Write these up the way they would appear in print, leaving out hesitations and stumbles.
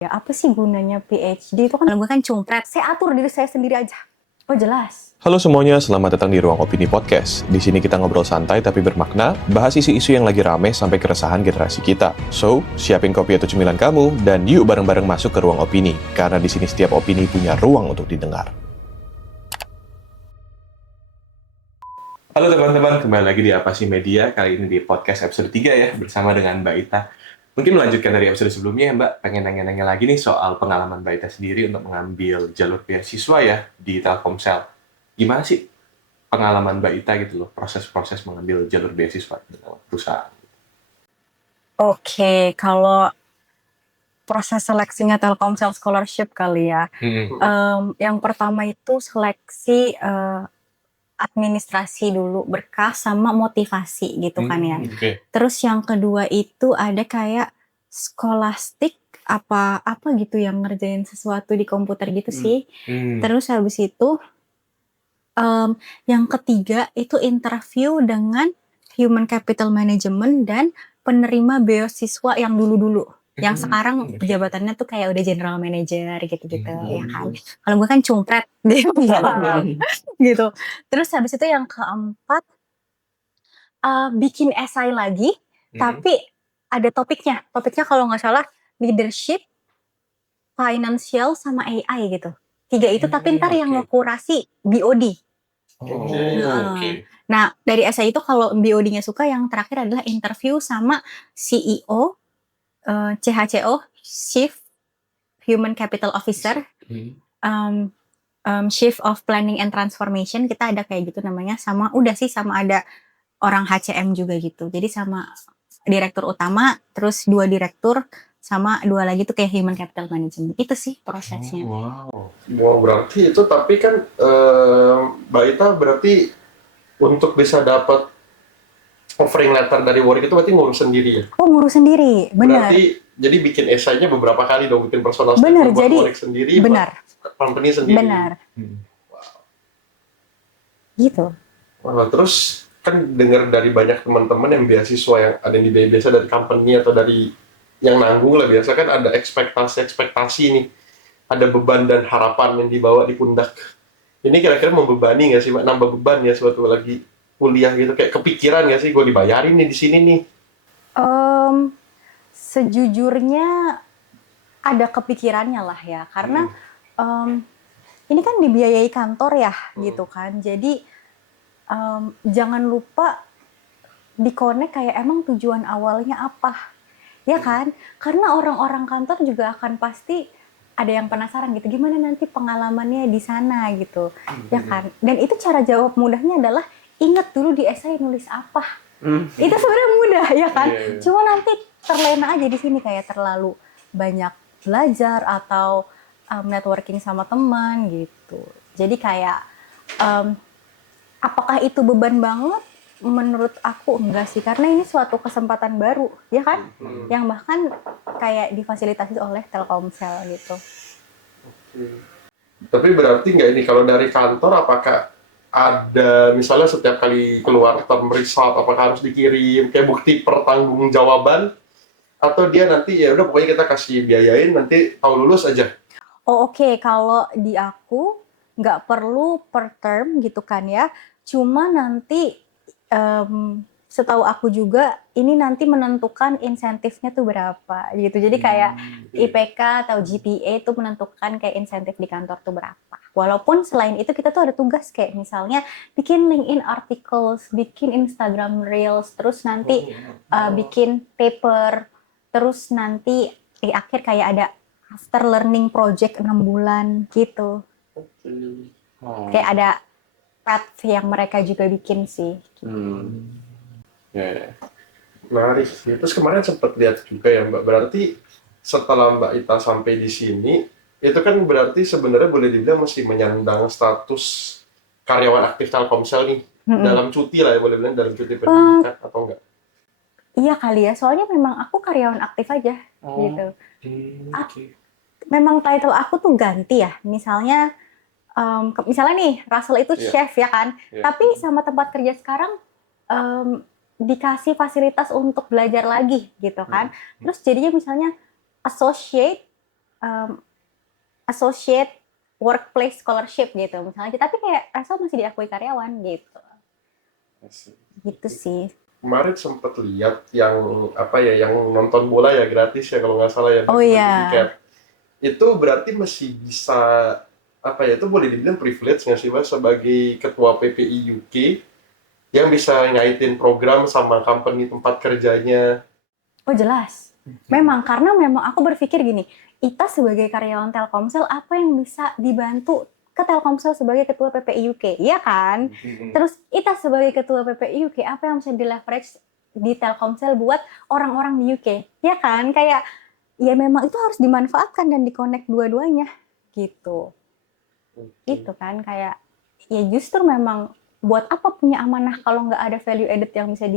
Ya apa sih gunanya PhD itu kan? Kalau gue kan cumpret, saya atur diri saya sendiri aja. Oh jelas. Halo semuanya, selamat datang di Ruang Opini Podcast. Di sini kita ngobrol santai tapi bermakna, bahas isu-isu yang lagi rame sampai keresahan generasi kita. So, siapin kopi atau cemilan kamu dan yuk bareng-bareng masuk ke Ruang Opini, karena di sini setiap opini punya ruang untuk didengar. Halo teman-teman, kembali lagi di Apa Sih Media, kali ini di podcast episode 3 ya, bersama dengan Mbak Ita. Mungkin melanjutkan dari episode sebelumnya ya Mbak, pengen nanya-nanya lagi nih soal pengalaman Mbak Ita sendiri untuk mengambil jalur beasiswa ya di Telkomsel. Gimana sih pengalaman Mbak Ita gitu loh, proses-proses mengambil jalur beasiswa dengan perusahaan? Oke, kalau proses seleksinya Telkomsel Scholarship kali ya. Yang pertama itu seleksi administrasi dulu, berkas sama motivasi gitu kan ya. Oke. Terus yang kedua itu ada kayak scholastic apa gitu yang ngerjain sesuatu di komputer gitu sih. Terus habis itu yang ketiga itu interview dengan Human Capital Management dan penerima beasiswa yang dulu-dulu. Yang sekarang jabatannya tuh kayak udah general manager gitu-gitu ya kan. Kalau gue kan cumpret gitu. Terus habis itu yang keempat bikin esai lagi, tapi ada topiknya. Topiknya kalau nggak salah leadership, financial, sama AI gitu. 3 itu tapi ntar yang ngekurasi BOD. Nah, dari essay itu kalau BOD-nya suka, yang terakhir adalah interview sama CEO, CHCO, Chief Human Capital Officer, Chief of Planning and Transformation, kita ada kayak gitu namanya, sama udah sih sama ada orang HCM juga gitu. Jadi sama direktur utama, terus 2 direktur, sama 2 lagi tuh kayak Human Capital Management. Itu sih prosesnya. Wow, berarti itu tapi kan Mbak Ita berarti untuk bisa dapat offering letter dari Warwick itu berarti ngurus sendiri ya? Oh, ngurus sendiri, benar. Berarti jadi bikin esainya beberapa kali dong, bikin personal Benar, statement buat jadi Warwick sendiri, benar. buat company sendiri. Benar. Gitu. Wah, terus kan dengar dari banyak teman-teman yang beasiswa yang ada di biasa dari company atau dari yang nanggung lah, biasa kan ada ekspektasi nih, ada beban dan harapan yang dibawa di pundak. Ini kira-kira membebani nggak sih, Mbak? Nambah beban ya suatu lagi kuliah gitu, kayak kepikiran nggak sih gue dibayarin nih di sini nih? Sejujurnya ada kepikirannya lah ya, karena ini kan dibiayai kantor ya gitu kan. Jadi jangan lupa di-connect kayak emang tujuan awalnya apa, ya kan? Karena orang-orang kantor juga akan pasti ada yang penasaran gitu, gimana nanti pengalamannya di sana gitu, ya kan? Dan itu cara jawab mudahnya adalah ingat dulu di essay nulis apa. Itu sebenarnya mudah ya kan? Cuma nanti terlena aja di sini kayak terlalu banyak belajar atau networking sama teman gitu. Jadi kayak apakah itu beban banget? Menurut aku enggak sih, karena ini suatu kesempatan baru, ya kan? Yang bahkan kayak difasilitasi oleh Telkomsel gitu. Tapi berarti nggak ini, kalau dari kantor apakah ada misalnya setiap kali keluar term result apakah harus dikirim kayak bukti pertanggungjawaban, atau dia nanti ya udah pokoknya kita kasih biayain nanti tahu lulus aja? Oke. Kalau di aku nggak perlu per term gitu kan ya, cuma nanti setahu aku juga ini nanti menentukan insentifnya tuh berapa gitu. Jadi kayak IPK atau GPA tuh menentukan kayak insentif di kantor tuh berapa. Walaupun selain itu kita tuh ada tugas kayak misalnya bikin LinkedIn articles, bikin Instagram Reels, terus nanti bikin paper, terus nanti di akhir kayak ada after learning project 6 bulan gitu. Kayak ada path yang mereka juga bikin sih. Menarik. Terus kemarin sempat lihat juga ya Mbak, berarti setelah Mbak Ita sampai di sini, itu kan berarti sebenarnya boleh dibilang masih menyandang status karyawan aktif Telkomsel nih, dalam cuti lah ya, boleh bilang dalam cuti pendidikan atau enggak? Iya kali ya, soalnya memang aku karyawan aktif aja gitu. Memang title aku tuh ganti ya, misalnya misalnya nih Russell itu chef ya kan, tapi sama tempat kerja sekarang dikasih fasilitas untuk belajar lagi gitu kan. Terus jadinya misalnya associate associate workplace scholarship gitu misalnya, tapi kayak Reso masih diakui karyawan gitu sih. Kemarin sempet lihat yang apa ya, yang nonton bola ya gratis ya kalau nggak salah ya, Oh bagi-bagi iya. tiket. Itu berarti masih bisa apa ya, itu boleh dibilang privilege nggak sih Mas sebagai ketua PPI UK yang bisa ngaitin program sama company tempat kerjanya. Oh jelas. Memang karena memang aku berpikir gini, Ita sebagai karyawan Telkomsel apa yang bisa dibantu ke Telkomsel sebagai ketua PPI UK, iya kan? Terus Ita sebagai ketua PPI UK apa yang bisa di leverage di Telkomsel buat orang-orang di UK, ya kan? Kayak ya memang itu harus dimanfaatkan dan di-connect dua-duanya gitu. Gitu kan, kayak ya justru memang buat apa punya amanah kalau nggak ada value added yang bisa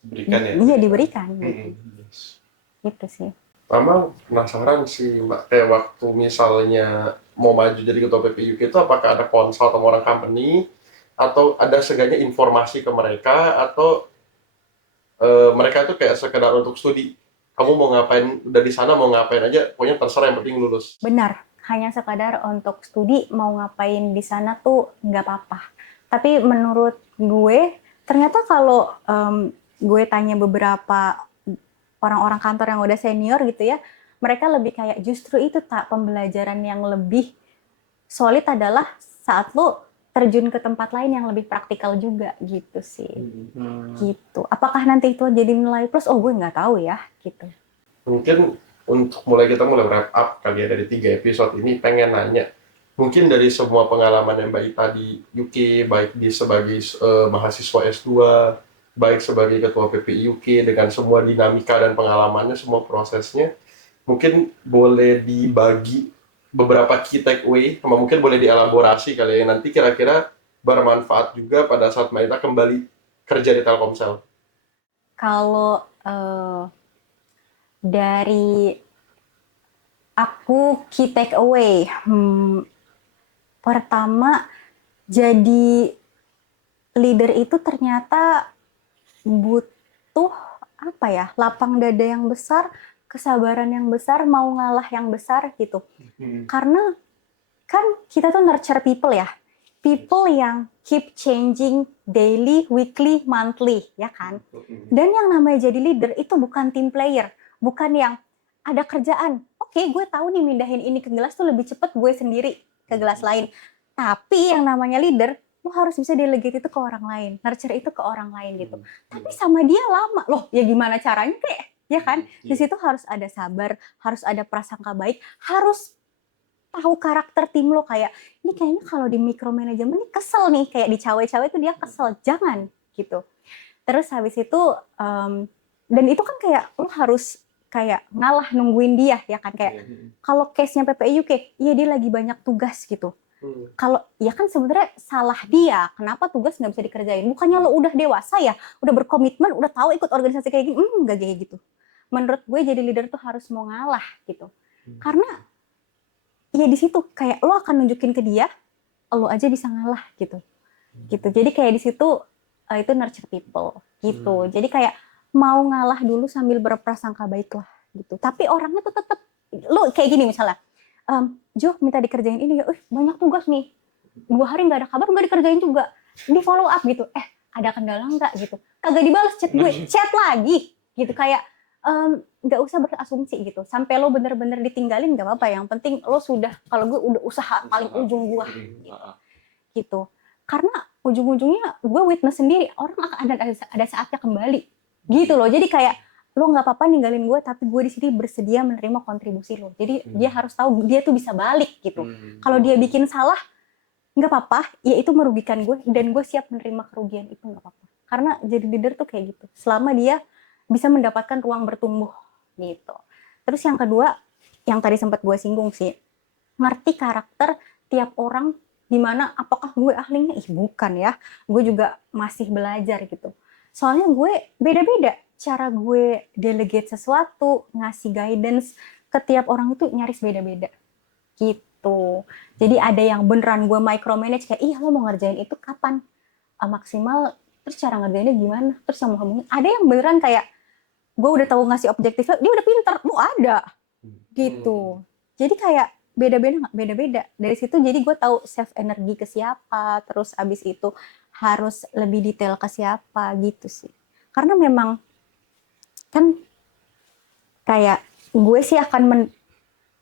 Diberikan ya. iya diberikan gitu. Yes. Gitu sih. Mama penasaran sih Mbak, kayak waktu misalnya mau maju jadi ketua PPI UK itu apakah ada konsult sama orang company atau ada seenggaknya informasi ke mereka, atau mereka itu kayak sekedar untuk studi, kamu mau ngapain udah di sana, mau ngapain aja pokoknya terserah yang penting lulus. Benar, hanya sekadar untuk studi mau ngapain di sana tuh nggak apa-apa. Tapi menurut gue, ternyata kalau gue tanya beberapa orang-orang kantor yang udah senior gitu ya, mereka lebih kayak justru itu tak pembelajaran yang lebih solid adalah saat lo terjun ke tempat lain yang lebih praktikal juga gitu sih. Gitu. Apakah nanti itu jadi nilai plus? Oh gue nggak tahu ya gitu. Mungkin untuk kita mulai wrap up kali ya dari 3 episode ini, pengen nanya mungkin dari semua pengalaman yang Mbak Ita di UK, baik di sebagai mahasiswa S2, baik sebagai ketua PPI UK, dengan semua dinamika dan pengalamannya, semua prosesnya, mungkin boleh dibagi beberapa key takeaway, sama mungkin boleh dielaborasi kali ya, nanti kira-kira bermanfaat juga pada saat Mbak Ita kembali kerja di Telkomsel. Kalau dari aku key take away, pertama jadi leader itu ternyata butuh apa ya, lapang dada yang besar, kesabaran yang besar, mau ngalah yang besar gitu. Karena kan kita tuh nurture people ya, people yang keep changing daily, weekly, monthly, ya kan? Dan yang namanya jadi leader itu bukan team player, bukan yang ada kerjaan. Oke, gue tahu nih mindahin ini ke gelas tuh lebih cepet gue sendiri ke gelas lain. Tapi yang namanya leader, lo harus bisa delegate itu ke orang lain, nurture itu ke orang lain gitu. Tapi sama dia lama loh, ya gimana caranya kayak, ya kan? Di situ harus ada sabar, harus ada prasangka baik, harus tahu karakter tim lo, kayak ini kayaknya kalau di micromanagement ini kesel nih, kayak di cawe-cawe itu dia kesel, jangan gitu. Terus habis itu dan itu kan kayak lo harus kayak ngalah nungguin dia ya kan, kayak kalau case-nya PPI UK, iya dia lagi banyak tugas gitu. Kalau ya kan sebenarnya salah dia, kenapa tugas nggak bisa dikerjain? Bukannya lo udah dewasa ya, udah berkomitmen, udah tahu ikut organisasi kayak gini, nggak kayak gitu. Menurut gue jadi leader tuh harus mau ngalah gitu, karena ya di situ kayak lo akan nunjukin ke dia, lo aja bisa ngalah gitu. Jadi kayak di situ itu nurture people gitu. Jadi kayak mau ngalah dulu sambil berprasangka baik lah gitu. Tapi orangnya tuh tetap lo kayak gini misalnya. Jo minta dikerjain ini ya, banyak tugas nih, 2 hari nggak ada kabar, nggak dikerjain juga, di follow up gitu, ada kendala nggak gitu, kagak dibalas chat gue, chat lagi gitu, kayak nggak usah berasumsi gitu, sampai lo bener-bener ditinggalin nggak apa-apa, yang penting lo sudah, kalau gue udah usaha paling ujung gue gitu, karena ujung-ujungnya gue witness sendiri, orang akan ada saatnya kembali gitu loh, jadi kayak lo nggak apa-apa ninggalin gue, tapi gue di sini bersedia menerima kontribusi lo. Jadi dia harus tahu dia tuh bisa balik gitu. Kalau dia bikin salah, nggak apa-apa, ya itu merugikan gue dan gue siap menerima kerugian itu, nggak apa-apa. Karena jadi leader tuh kayak gitu. Selama dia bisa mendapatkan ruang bertumbuh gitu. Terus yang kedua, yang tadi sempat gue singgung sih, ngerti karakter tiap orang, dimana apakah gue ahlinya? Bukan ya. Gue juga masih belajar gitu. Soalnya gue beda-beda. Cara gue delegate sesuatu, ngasih guidance ke tiap orang itu nyaris beda-beda gitu. Jadi ada yang beneran gue micromanage, kayak lo mau ngerjain itu kapan maksimal, terus cara ngerjainnya gimana, terus yang mau ada yang beneran kayak gue udah tahu ngasih objektifnya, dia udah pinter, ada gitu. Jadi kayak beda-beda dari situ. Jadi gue tahu save energi ke siapa, terus abis itu harus lebih detail ke siapa gitu sih. Karena memang kan kayak gue sih akan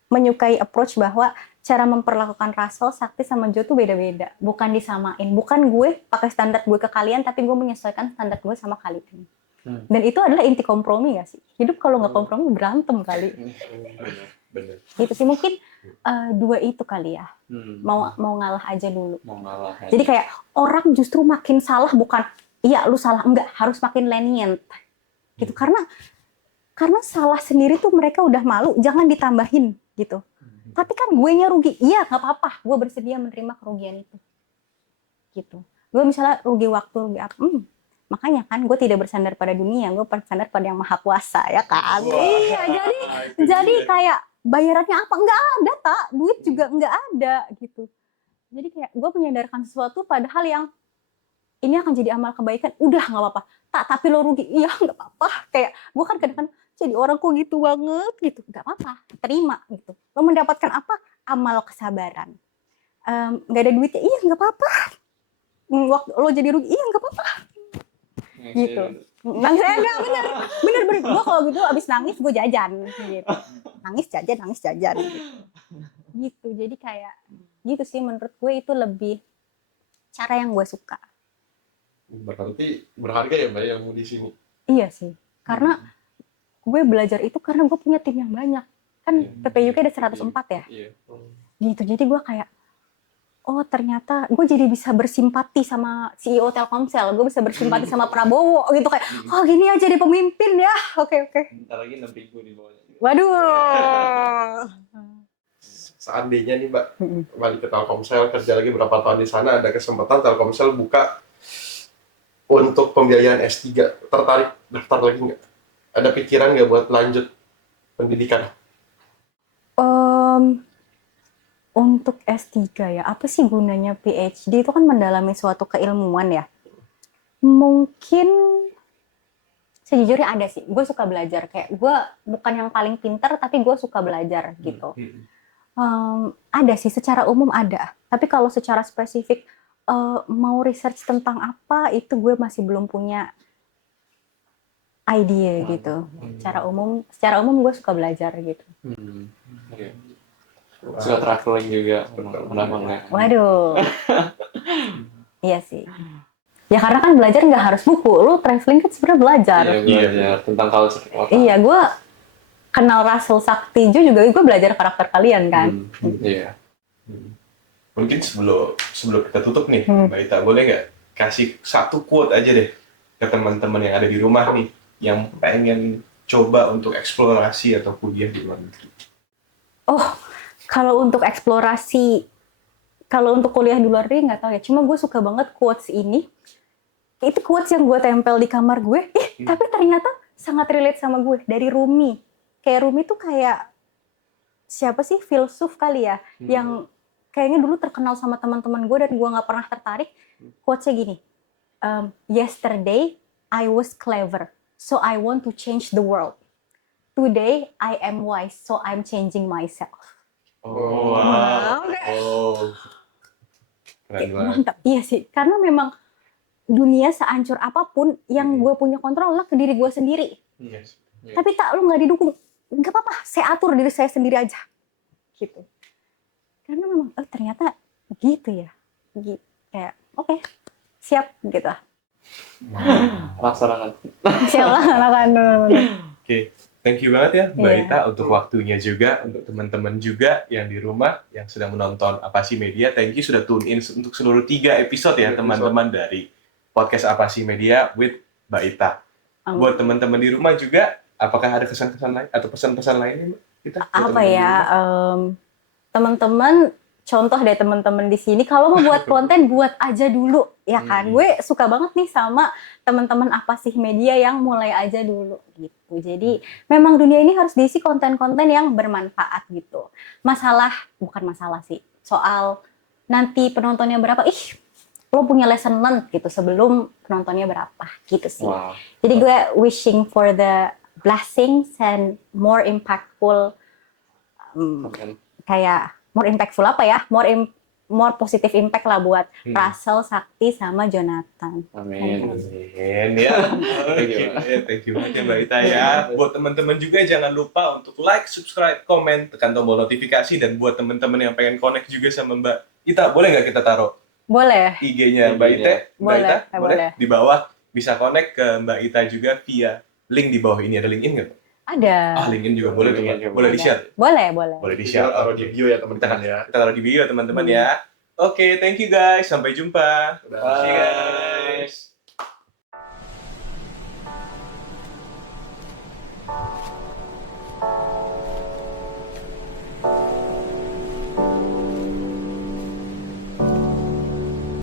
menyukai approach bahwa cara memperlakukan Russell, Sakti sama Joe tuh beda-beda, bukan disamain. Bukan gue pakai standar gue ke kalian, tapi gue menyesuaikan standar gue sama kalian. Dan itu adalah inti kompromi gak sih? Hidup kalau nggak kompromi berantem kali. Bener. Gitu sih mungkin dua itu kali ya. Mau ngalah aja dulu. Mau ngalah aja. Jadi kayak orang justru makin salah, bukan iya lu salah, enggak, harus makin lenient. Gitu karena salah sendiri tuh mereka udah malu, jangan ditambahin gitu. Tapi kan gue nya rugi, iya nggak apa-apa, gue bersedia menerima kerugian itu. Gitu. Gue misalnya rugi waktu, rugi apa, makanya kan gue tidak bersandar pada dunia, gue bersandar pada yang maha kuasa ya kan. Wah, Iya, jadi kayak bayarannya apa? Nggak ada, tak, duit juga nggak ada gitu. Jadi kayak gue menyandarkan sesuatu padahal yang ini akan jadi amal kebaikan, udah nggak apa-apa. Tak, tapi lo rugi, iya nggak apa-apa. Kayak gue kan kadang-kadang jadi orang kok gitu banget gitu, nggak apa-apa, terima gitu. Lo mendapatkan apa? Amal kesabaran. Nggak ada duitnya, iya nggak apa-apa. Waktu lo jadi rugi, iya nggak apa-apa. Gitu. Nangis saya enggak, bener. Gue kalau gitu abis nangis gue jajan gitu. Nangis jajan gitu. Jadi kayak gitu sih menurut gue itu lebih cara yang gue suka. Berarti berharga ya Mbak yang di sini. Iya sih, karena gue belajar itu karena gue punya tim yang banyak. Kan PPUK ada 104 ya. Iya. Gitu, jadi gue kayak oh ternyata gue jadi bisa bersimpati sama CEO Telkomsel, gue bisa bersimpati sama Prabowo gitu kayak, oh gini aja jadi pemimpin ya, oke. Ntar lagi 6.000 di bawahnya. Waduh. Seandainya nih Mbak, balik ke Telkomsel, kerja lagi berapa tahun di sana, ada kesempatan Telkomsel buka untuk pembiayaan S3, tertarik daftar lagi nggak? Ada pikiran nggak buat lanjut pendidikan? Untuk S3 ya, apa sih gunanya PhD? Itu kan mendalami suatu keilmuan ya. Mungkin sejujurnya ada sih, gue suka belajar. Kayak gue bukan yang paling pintar, tapi gue suka belajar gitu. Ada sih, secara umum ada. Tapi kalau secara spesifik, mau research tentang apa, itu gue masih belum punya idea gitu. Secara umum gue suka belajar gitu. Iya. Suka traveling juga, menambang ya. Waduh. Iya sih. Ya karena kan belajar nggak harus buku, lu traveling kan sebenarnya belajar. Iya, belajar tentang culture lokal. Iya, gue kenal Russell Sakti juga gue belajar karakter kalian kan. Iya. Mungkin sebelum kita tutup nih, Mbak Ita, boleh nggak kasih satu quote aja deh ke teman-teman yang ada di rumah nih, yang pengen coba untuk eksplorasi atau kuliah di luar negeri? Oh, kalau untuk eksplorasi, kalau untuk kuliah di luar negeri nggak tahu ya. Cuma gue suka banget quotes ini. Itu quotes yang gue tempel di kamar gue. Tapi ternyata sangat relate sama gue. Dari Rumi. Kayak Rumi tuh kayak siapa sih, filsuf kali ya, yang kayaknya dulu terkenal sama teman-teman gue dan gue nggak pernah tertarik. Quotesnya gini, yesterday I was clever, so I want to change the world. Today I am wise, so I'm changing myself. Oh, wow. Keren banget. Mantap, iya sih. Karena memang dunia sehancur apapun, yang gue punya kontrol lah ke diri gue sendiri. Yes. Tapi tak, lu nggak didukung, nggak apa-apa, saya atur diri saya sendiri aja. Gitu. Karena memang, ternyata gitu ya. Gitu. Kayak, oke, siap gitu. Laksanakan. Siap lah, Oke. Thank you banget ya Mbak Iya. Ita untuk waktunya juga, untuk teman-teman juga yang di rumah yang sedang menonton Apa Sih Media. Thank you sudah tune in untuk seluruh 3 episode ya teman-teman dari podcast Apa Sih Media with Mbak Ita. Buat teman-teman di rumah juga, apakah ada kesan-kesan lain atau pesan-pesan lainnya Mbak Ita? Apa ya, teman-teman, contoh deh teman-teman di sini, kalau mau buat konten buat aja dulu ya kan. Gue suka banget nih sama teman-teman Apa Sih Media yang mulai aja dulu gitu. Jadi memang dunia ini harus diisi konten-konten yang bermanfaat gitu. Bukan masalah sih, soal nanti penontonnya berapa, lo punya lesson learned gitu sebelum penontonnya berapa gitu sih. Wow. Jadi gue wishing for the blessings and more impactful Oke. kayak more impactful apa ya? More positive impact lah buat Russell, Sakti sama Jonathan. Amin. Amin ya. Oke, thank you banget ya Mbak Ita ya. Buat teman-teman juga jangan lupa untuk like, subscribe, komen, tekan tombol notifikasi, dan buat teman-teman yang pengen connect juga sama Mbak Ita, boleh nggak kita taruh Boleh. IG-nya Mbak Ita? Boleh, boleh. Di bawah bisa connect ke Mbak Ita juga via link di bawah ini. Ada LinkedIn nggak? Ada. LinkedIn juga boleh tuh, Mbak. LinkedIn juga Boleh Ada. di-share. Boleh. Boleh Kita di-share. taruh di bio ya teman-teman ya. Kita taruh di video teman-teman ya. Oke, thank you guys. Sampai jumpa. Udah. See you guys.